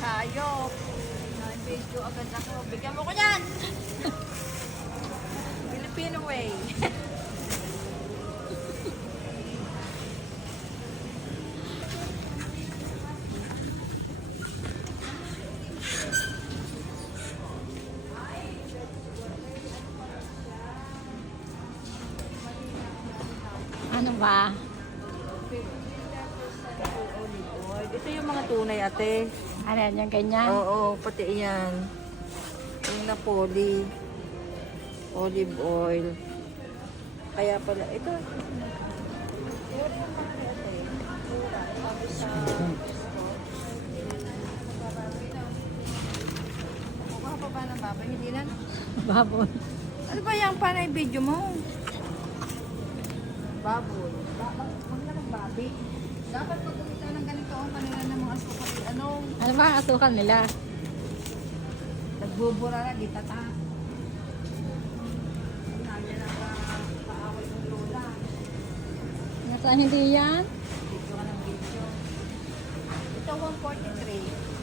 tayo. Nag-video agad ako. Bigyan mo ko yan! Filipino way. ano ba? Yung mga tunay ate. Ano yan, yung ganyan? Oo, pati yan. Yung napoli. Olive oil. Kaya pala, ito. Kukuha pa ba ng baboy? Hindi na. Baboy. Ano ba yung panay video mo? Baboy. Dapat, huwag na ng babi. Dapat pag ang kanila ng mga asukal. Ano? Ano ba ang asukal nila? Nagbubura na, di tata. Sabi na pa, paaway ng lola. Nasaan hindi yan? Video ka ng video. Ito 143.